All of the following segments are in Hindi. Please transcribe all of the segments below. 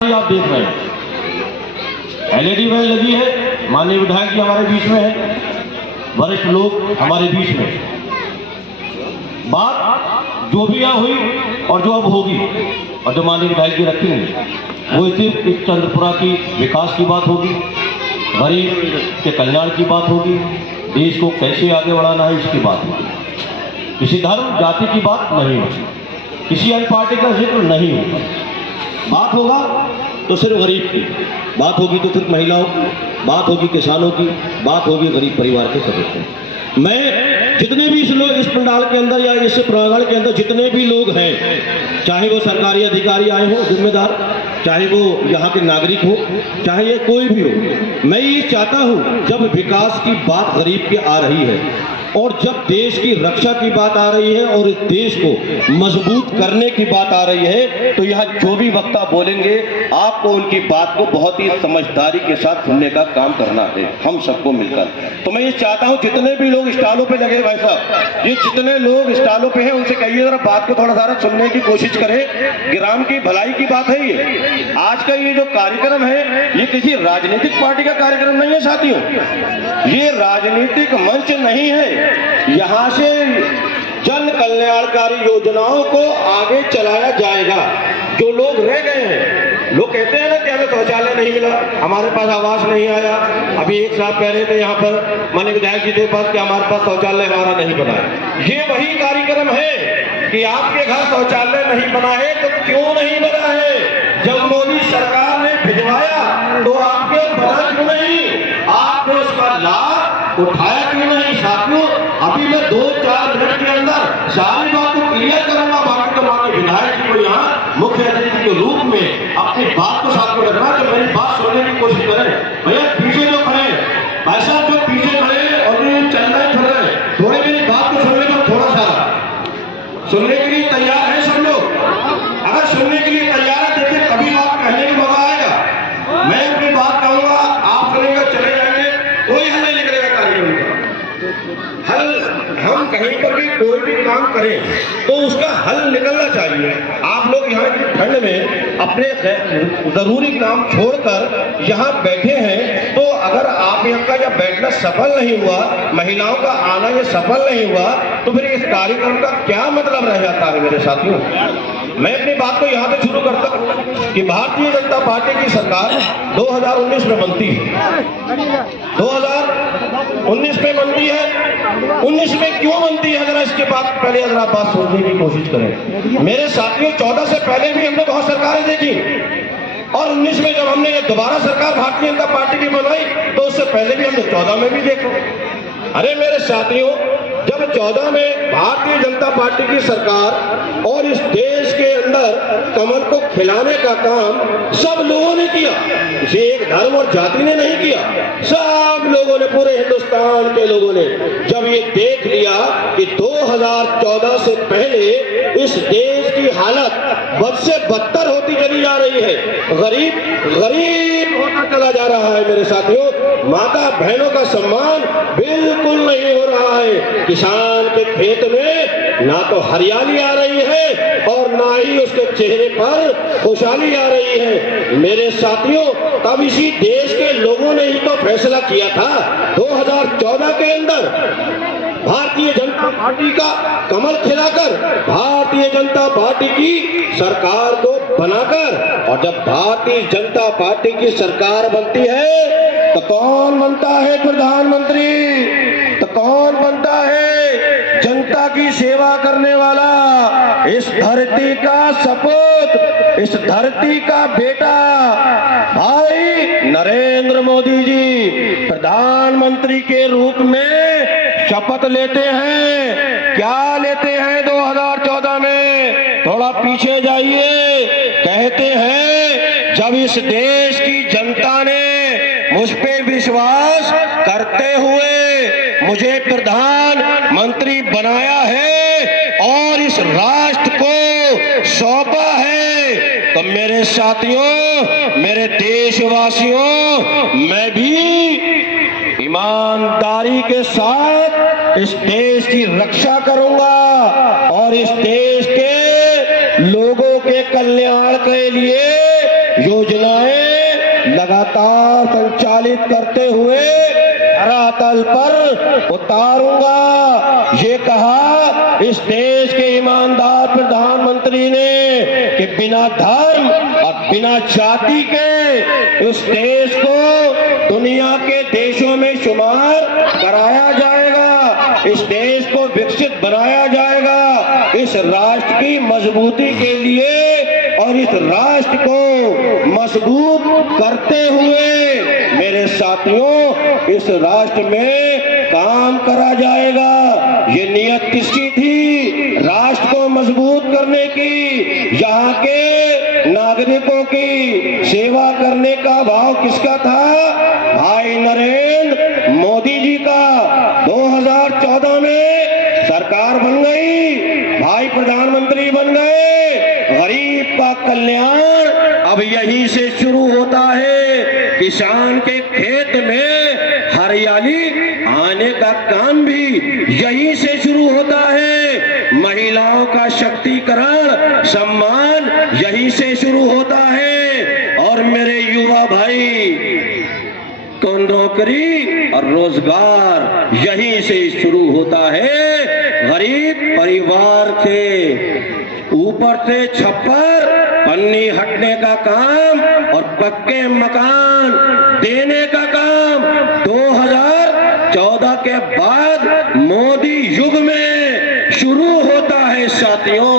आप देख रहे हैं एलईडी वैन लगी है, माननीय विधायक जी हमारे बीच में है, वरिष्ठ लोग हमारे बीच में। बात जो भी यहाँ हुई और जो अब होगी और जो माननीय विधायक जी रखेंगे वो सिर्फ एक चंद्रपुरा की विकास की बात होगी, गरीब के कल्याण की बात होगी, देश को कैसे आगे बढ़ाना है इसकी बात होगी। किसी धर्म जाति की बात नहीं होगी, किसी अन्य पार्टी का जिक्र नहीं होगा। बात होगा तो सिर्फ गरीब की बात होगी, तो सिर्फ महिलाओं की बात होगी, किसानों की बात होगी, गरीब परिवार के सदस्य। मैं जितने भी इस पंडाल के अंदर या इस प्रांगण के अंदर जितने भी लोग हैं, चाहे वो सरकारी अधिकारी आए हों जिम्मेदार, चाहे वो यहाँ के नागरिक हो, चाहे ये कोई भी हो, मैं ये चाहता हूँ जब विकास की बात गरीब की आ रही है और जब देश की रक्षा की बात आ रही है और इस देश को मजबूत करने की बात आ रही है, तो यहाँ जो भी वक्ता बोलेंगे आपको उनकी बात को बहुत ही समझदारी के साथ सुनने का काम करना है, हम सबको मिलकर। तो मैं ये चाहता हूँ जितने भी लोग स्टॉलों पे लगे, भाई साहब ये जितने लोग स्टॉलों पे हैं उनसे कहिए जरा बात को थोड़ा सारा सुनने की कोशिश करें। ग्राम की भलाई की बात है ये। आज का ये जो कार्यक्रम है ये किसी राजनीतिक पार्टी का कार्यक्रम नहीं है साथियों, ये राजनीतिक मंच नहीं है। यहाँ से जन कल्याणकारी योजनाओं को आगे चलाया जाएगा। जो लोग रह गए हैं, लोग कहते हैं ना कि हमें शौचालय नहीं मिला, हमारे पास आवास नहीं आया। अभी एक साल पहले थे यहाँ पर माननीय विधायक जी के पास कि हमारे पास शौचालय हमारा नहीं बना है। ये वही कार्यक्रम है कि आपके घर शौचालय नहीं बना है तो क्यों नहीं बना है? जब मोदी सरकार ने भिजवाया तो आपके बना क्यों नहीं? आपने उसका लाभ उठाया क्यों नहीं? साथियों अभी मैं 2-4 मिनट के अंदर सारी बात को क्लियर करूंगा। बाकी तो माननीय विधायक जी को यहाँ मुख्य अतिथि के रूप में अपनी बात को साथ में रखना, तो मेरी बात सुनने की कोशिश करें। भैया पीछे जो खड़े हैं, भाई साहब जो पीछे खड़े हैं और जो चल रहे फिर रहे, थोड़ी मेरी बात को सुनने पर थोड़ा सा सुनने के लिए तैयार है सब लोग? अगर सुनने के लिए तैयार है देखिए कभी बात कहने का मौका आएगा, मैं अपनी बात कहूंगा, आप सुनेंगे चले जाएंगे, कोई हल नहीं निकलेगा कार्यक्रम का। हल हम कहीं पर भी कोई भी काम करें तो उसका हल निकलना चाहिए। आप लोग यहाँ की ठंड में अपने जरूरी काम छोड़कर यहाँ बैठे हैं, तो अगर आप यहाँ का यह बैठना सफल नहीं हुआ, महिलाओं का आना ये सफल नहीं हुआ, तो फिर इस कार्यक्रम का क्या मतलब रह जाता है मेरे साथियों? मैं अपनी बात को यहाँ से शुरू करता हूँ कि भारतीय जनता पार्टी की सरकार 2019 में बनती है, 2019 में बनती है। 19 में क्यों बनती है जरा इसके बाद पहले अगर आप बात सोचने की कोशिश करें मेरे साथियों। 14 से पहले भी हमने बहुत सरकारें देखी और 19 में जब हमने ये दोबारा सरकार भारतीय जनता पार्टी की बनाई तो उससे पहले भी हमने 14 में भी देखा। अरे मेरे साथियों जब 14 में भारतीय जनता पार्टी की सरकार और इस देश के अंदर कमल को खिलाने का काम सब लोगों ने किया, इसे एक धर्म और जाति ने नहीं किया, सब लोगों ने, पूरे हिंदुस्तान के लोगों ने जब ये देख लिया कि 2014 से पहले इस देश की हालत बद से बदतर होती चली जा रही है, गरीब गरीब होता चला जा रहा है मेरे साथियों, माता बहनों का सम्मान बिल्कुल नहीं हो रहा है, किसान के खेत में ना तो हरियाली आ रही है और ना ही उसके चेहरे पर खुशहाली आ रही है। मेरे साथियों तब इसी देश के लोगों ने ही तो फैसला किया था 2014 के अंदर भारतीय जनता पार्टी का कमल खिलाकर, भारतीय जनता पार्टी की सरकार को बनाकर, और जब भारतीय जनता पार्टी की सरकार बनती है तो कौन बनता है प्रधानमंत्री? तो कौन बनता है जनता की सेवा करने वाला, इस धरती का सपूत, इस धरती का बेटा भाई नरेंद्र मोदी जी प्रधानमंत्री के रूप में शपथ लेते हैं। क्या लेते हैं 2014 में? थोड़ा पीछे जाइए। कहते हैं जब इस देश की जनता ने मुझ पे विश्वास करते हुए मुझे प्रधानमंत्री बनाया है और इस राष्ट्र को सौंपा है, तो मेरे साथियों, मेरे देशवासियों, मैं भी ईमानदारी के साथ इस देश की रक्षा करूंगा और इस देश के लोगों के कल्याण के लिए योजनाएं लगातार संचालित करते हुए धरातल पर उतारूंगा। ये कहा इस देश के ईमानदार प्रधानमंत्री ने कि बिना धर्म और बिना जाति के इस देश को दुनिया के देशों में शुमार कराया जाएगा, इस देश को विकसित बनाया जाएगा। इस राष्ट्र की मजबूती के लिए और इस राष्ट्र को मजबूत करते हुए मेरे साथियों इस राष्ट्र में काम करा जाएगा। ये नियत किसकी थी? राष्ट्र को मजबूत करने की, यहाँ के नागरिकों की सेवा करने का भाव किसका था? भाई नरेंद्र मोदी जी का। 2014 में सरकार बन गई, भाई प्रधानमंत्री बन गए। गरीब का कल्याण अब यहीं से शुरू होता है। किसान के खेत में हरियाली आने का काम भी यहीं से शुरू होता है। महिलाओं का शक्तिकरण सम्मान यहीं से शुरू होता है। और मेरे युवा भाई को नौकरी और रोजगार यहीं से शुरू होता है। गरीब परिवार के ऊपर से छप्पर पन्नी हटने का काम और पक्के मकान देने का काम 2014 के बाद मोदी युग में शुरू होता है। साथियों,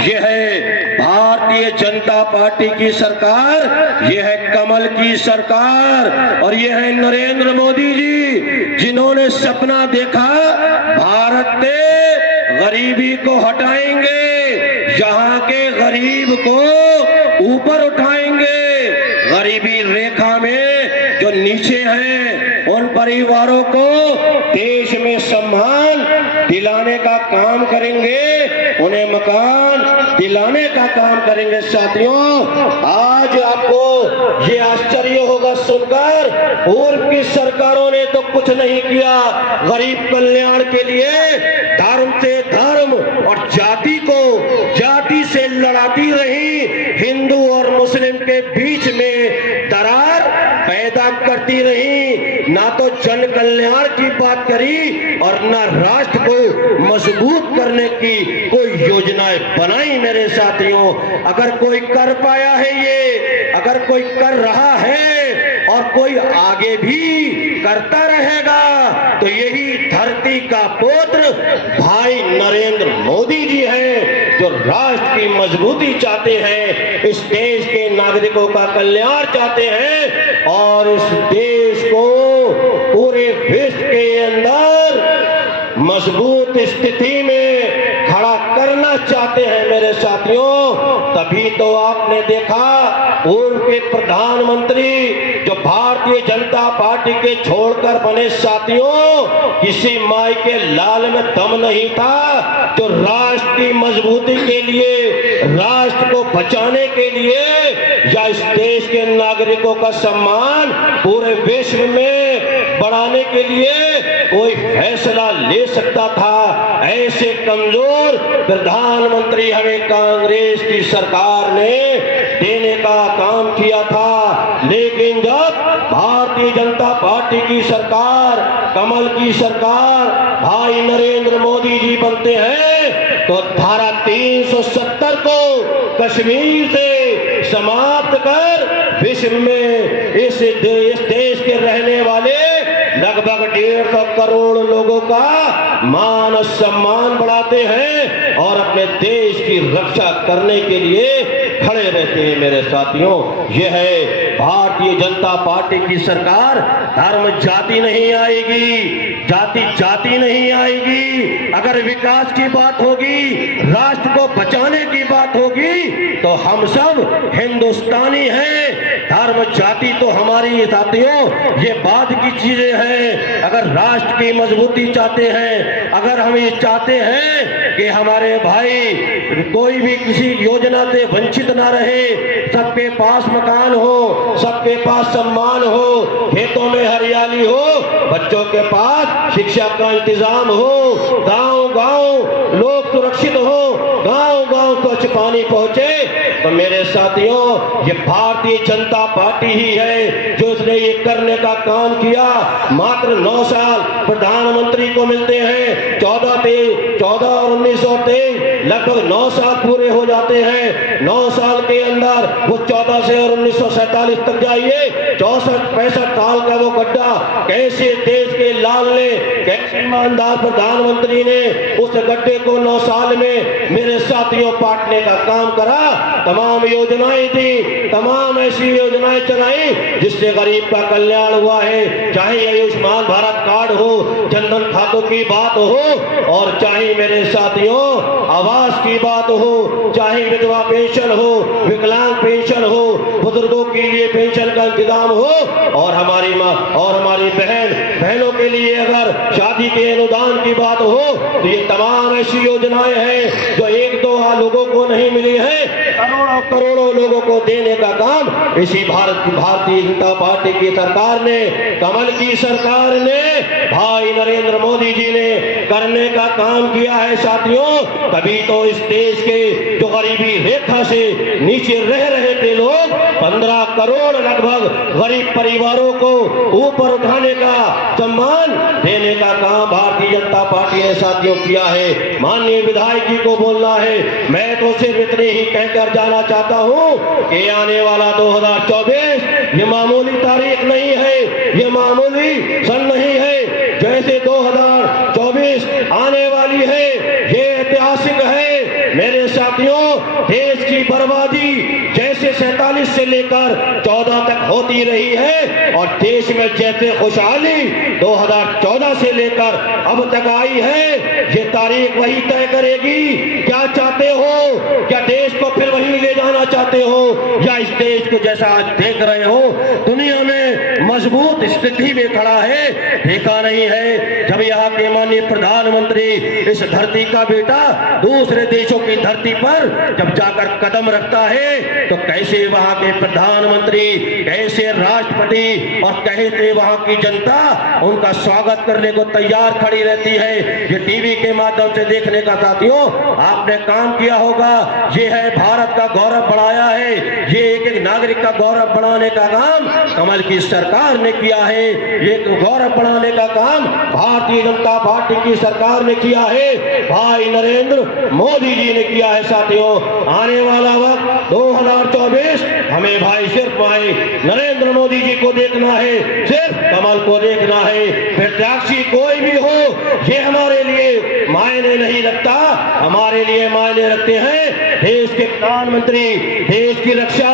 यह है भारतीय जनता पार्टी की सरकार, यह है कमल की सरकार और यह है नरेंद्र मोदी जी, जिन्होंने सपना देखा भारत से गरीबी को हटाएंगे, यहाँ के गरीब को ऊपर उठाएंगे, गरीबी रेखा में जो नीचे हैं उन परिवारों को देश में सम्मान दिलाने का काम करेंगे, उन्हें मकान दिलाने का काम करेंगे। साथियों, आज आपको ये आश्चर्य होगा सुनकर, पूर्व की सरकारों ने तो कुछ नहीं किया गरीब कल्याण के लिए। धर्म से धर्म और जाति से लड़ाती रही, हिंदू और मुस्लिम के बीच में दरार पैदा करती रही, ना तो जन कल्याण की बात करी और ना राष्ट्र को मजबूत करने की कोई योजनाएं बनाई। मेरे साथियों, अगर कोई कर पाया है ये, अगर कोई कर रहा है और कोई आगे भी करता रहेगा तो यही धरती का पुत्र भाई नरेंद्र मोदी जी हैं, जो राष्ट्र की मजबूती चाहते हैं, इस देश के नागरिकों का कल्याण चाहते हैं और इस देश को पूरे विश्व के अंदर मजबूत स्थिति में खड़ा करना चाहते हैं। मेरे साथियों, तभी तो आपने देखा पूर्व के प्रधानमंत्री जो भारतीय जनता पार्टी के छोड़कर बने, साथियों किसी माई के लाल में दम नहीं था, जो राष्ट्र की मजबूती के लिए, राष्ट्र को बचाने के लिए या इस देश के नागरिकों का सम्मान पूरे विश्व में बढ़ाने के लिए कोई फैसला ले सकता था। ऐसे कमजोर प्रधानमंत्री हमें कांग्रेस की सरकार ने देने का काम किया था, लेकिन जब भारतीय जनता पार्टी की सरकार, कमल की सरकार, भाई नरेंद्र मोदी जी बनते हैं तो धारा 370 को कश्मीर से समाप्त कर विश्व में इस देश के रहने वाले लगभग 150 करोड़ लोगों का मान और सम्मान बढ़ाते हैं और अपने देश की रक्षा करने के लिए खड़े रहते हैं। मेरे साथियों, यह है भारतीय जनता पार्टी की सरकार। धर्म जाति नहीं आएगी, जाति नहीं आएगी। अगर विकास की बात होगी, राष्ट्र को बचाने की बात होगी तो हम सब हिंदुस्तानी हैं। धर्म जाति तो हमारी साथियों ये बाद की चीजें हैं। अगर राष्ट्र की मजबूती चाहते हैं, अगर हम ये चाहते हैं कि हमारे भाई कोई भी किसी योजना से वंचित ना रहे, सबके पास मकान हो, सबके पास सम्मान हो, खेतों में हरियाली हो, बच्चों के पास शिक्षा का इंतजाम हो, गांव गांव लोग सुरक्षित हो, गांव गांव स्वच्छ पानी पहुंचे, तो तो मेरे साथियों, ये भारतीय जनता पार्टी ही है जो इसने ये करने का काम किया। मात्र 9 साल प्रधानमंत्री को मिलते हैं, 14 और 1923 लगभग 9 साल पूरे हो जाते हैं। 9 साल के अंदर वो 14 से और 1947 तक जाइए, 64-65 साल का वो गड्ढा कैसे देश के लाल ने, कैसे ईमानदार प्रधानमंत्री ने उस गड्ढे को 9 साल में मेरे साथियों पाटने का काम करा। तमाम योजनाएं थी, तमाम ऐसी योजनाएं चलाई जिससे गरीब का कल्याण हुआ है। चाहे आयुष्मान भारत कार्ड हो, जनधन खातों की बात हो, और चाहे मेरे साथियों आवास की बात हो, चाहे विधवा पेंशन हो, विकलांग पेंशन हो, बुजुर्गों के लिए पेंशन का इंतजाम हो, और हमारी माँ और हमारी बहनों के लिए अगर शादी के अनुदान की बात हो, तो ये तमाम ऐसी योजनाएं हैं जो 1-2 लोगों को नहीं मिली है, करोड़ों लोगों को देने का काम इसी भारतीय जनता पार्टी की सरकार ने, कमल की सरकार ने, भाई नरेंद्र मोदी जी ने करने का काम किया है साथियों। तभी तो इस देश के जो गरीबी रेखा से नीचे रह रहे थे लोग, 15 करोड़ लगभग गरीब परिवारों को ऊपर उठाने का, सम्मान देने का काम भारतीय जनता पार्टी ने साथियों किया है। माननीय विधायक जी को बोलना है, मैं तो सिर्फ इतने ही कहकर जाना चाहता हूं कि आने वाला 2024 ये मामूली तारीख नहीं है, ये मामूली सन नहीं है। जैसे 2024 आने वाली है, ये ऐतिहासिक है मेरे साथियों। देश की बर्बादी जैसे 47 से लेकर 14 तक होती रही है, और देश में जैसे खुशहाली 2014 से लेकर अब तक आई है, ये तारीख वही तय करेगी। क्या चाहते हो? क्या देश को फिर वही ले जाना चाहते हो, या इस देश को जैसा आज देख रहे हो दुनिया में मजबूत स्थिति में खड़ा है, देखा नहीं है। जब यहाँ के माननीय प्रधानमंत्री इस धरती का बेटा दूसरे देशों की धरती पर जब जाकर कदम रखता है, तो कैसे वहां के प्रधानमंत्री, कैसे राष्ट्रपति और कहते वहां की जनता उनका स्वागत करने को तैयार खड़ी रहती है। ये टीवी के माध्यम से देखने का साथियों आपने काम किया होगा। ये है भारत का गौरव बढ़ाया है, ये एक नागरिक का गौरव बढ़ाने का काम कमल की सरकार ने किया है। ये गौरव बढ़ाने का काम भारतीय जनता पार्टी की सरकार ने किया है, भाई नरेंद्र मोदी जी ने किया है साथियों। आने वाला वक्त 2024 हमें भाई सिर्फ भाई नरेंद्र मोदी जी को देखना है, सिर्फ कमल को देखना है। प्रत्याशी कोई भी हो, ये हमारे लिए मायने नहीं रखता, हमारे लिए मायने रखते हैं देश के प्रधानमंत्री, देश की रक्षा,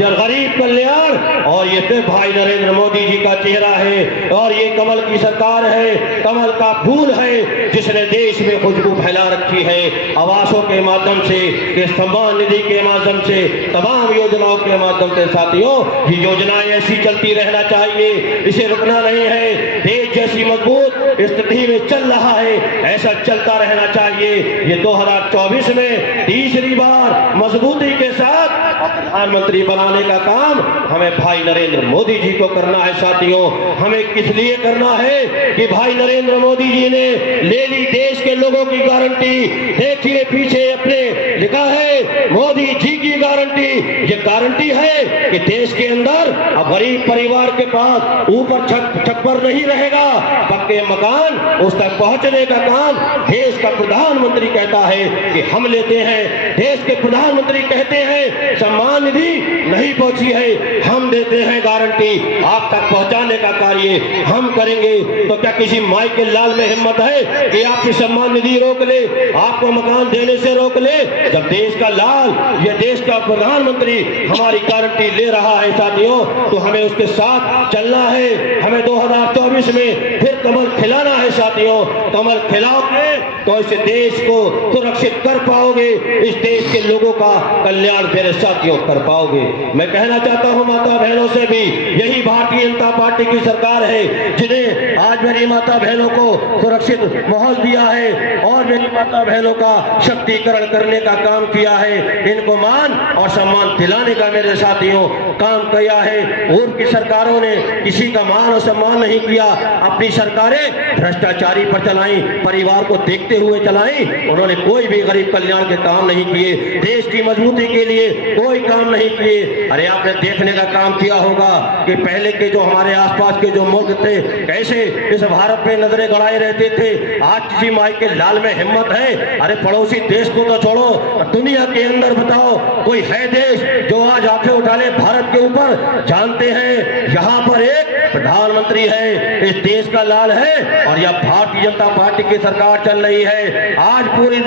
गरीब कल्याण, और ये सिर्फ भाई नरेंद्र मोदी जी का चेहरा है, और ये कमल की सरकार है, कमल का फूल है जिसने देश में खुशबू फैला रखी है। आवासों के माध्यम से, सम्मान निधि के माध्यम से, तमाम योजनाओं के माध्यम से साथियों ये योजनाएं ऐसी चलती रहना चाहिए, इसे रुकना नहीं है। देश जैसी मजबूत स्थिति में चल रहा है, ऐसा चलता रहना चाहिए। ये 2024 में तीसरी बार मजबूती के साथ प्रधानमंत्री बनाने का काम हमें भाई नरेंद्र मोदी जी को करना है साथियों। हमें किस लिए करना है कि भाई नरेंद्र मोदी जी ने ले ली देश के लोगों की गारंटी। देखिए पीछे अपने लिखा है मोदी जी की गारंटी। ये गारंटी है कि देश के अंदर अब गरीब परिवार के पास ऊपर छप्पर नहीं रहेगा, पक्के मकान उस तक पहुंचने का काम देश का प्रधानमंत्री कहता है कि हम लेते हैं। देश के प्रधानमंत्री कहते हैं सम्मान निधि नहीं पहुंची है, हम देते हैं गारंटी, आप तक पहुंचाने का कार्य हम करेंगे। तो क्या किसी माई के लाल में हिम्मत है कि आपकी सम्मान निधि रोक ले, आपको मकान देने से रोक ले? जब देश का लाल, ये देश का प्रधानमंत्री हमारी गारंटी ले रहा है साथियों, तो हमें उसके साथ चलना है। हमें 2024 में फिर कमल खिलाना है साथियों। कमल खिलाओगे तो इस देश को सुरक्षित कर पाओगे, इस देश के लोगों का कल्याण मेरे साथियों कर पाओगे। मैं कहना चाहता हूं माता बहनों से भी यही भारतीय जनता पार्टी की सरकार है जिन्हें आज मेरी माता बहनों को सुरक्षित माहौल दिया है और मेरी माता बहनों का शक्तिकरण करने का काम किया है, इनको मान और सम्मान दिलाने का मेरे साथियों काम किया है। पूर्व की सरकारों ने किसी का मान और सम्मान नहीं किया, अपनी सरकारें भ्रष्टाचारी पर चलाई, परिवार को देखते हुए चलाई, उन्होंने कोई भी गरीब कल्याण के काम नहीं किए, देश की मजबूती के लिए कोई काम नहीं किए। अरे आपने देखने का काम किया होगा कि पहले के जो हमारे आसपास के जो मुल्क थे कैसे इस भारत पे नजरें गड़ाए रहते थे। आज किसी माई के लाल में हिम्मत है, अरे पड़ोसी देश को तो छोड़ो, दुनिया के अंदर बताओ कोई है देश जो आज आंखें उठा ले भारत के ऊपर। जानते हैं यहाँ पर एक प्रधानमंत्री है, इस देश का लाल है और यह भारतीय जनता पार्टी की सरकार चल रही है। आज पूरे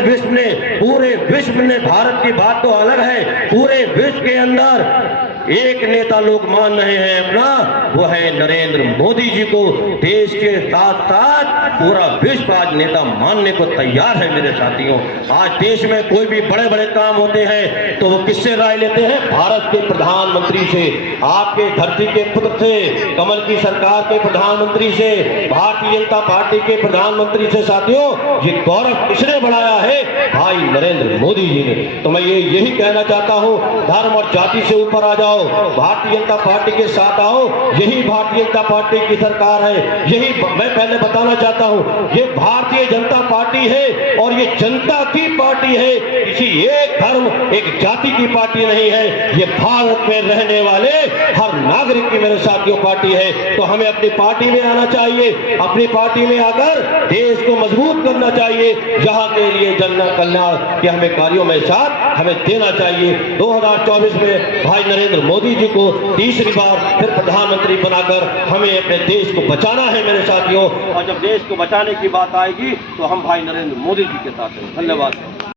विश्व में भारत की बात तो अलग है, पूरे विश्व के अंदर एक नेता लोग मान रहे हैं अपना, वो है नरेंद्र मोदी जी को। देश के साथ साथ पूरा विश्व आज नेता मानने को तैयार है मेरे साथियों। आज देश में कोई भी बड़े बड़े काम होते हैं तो वो किससे राय लेते हैं? भारत के प्रधानमंत्री से, आपके धरती के पुत्र से, कमल की सरकार के प्रधानमंत्री से, भारतीय जनता पार्टी के प्रधानमंत्री से। साथियों, ये गौरव किसने बढ़ाया है? भाई नरेंद्र मोदी जी ने। तो मैं यही कहना चाहता हूँ, धर्म और जाति से ऊपर आ जाओ, भारतीय जनता पार्टी के साथ आओ, यही भारतीय जनता पार्टी की सरकार है। यही मैं पहले बताना चाहता हूँ, ये भारतीय जनता पार्टी है और ये जनता की पार्टी है, किसी एक धर्म एक जाति की पार्टी नहीं है। ये भारत में रहने वाले हर नागरिक की मेरे साथियों पार्टी है। तो हमें अपनी पार्टी में आना चाहिए, अपनी पार्टी में आकर देश को मजबूत करना चाहिए। यहाँ के लिए जन कल्याण के हमें कार्यों में साथ हमें देना चाहिए। 2024 में भाई नरेंद्र मोदी जी को तीसरी बार फिर प्रधानमंत्री बनाकर हमें अपने देश को बचाना है मेरे साथियों। और जब देश को बचाने की बात आएगी तो हम भाई नरेंद्र मोदी जी के साथ हैं। धन्यवाद।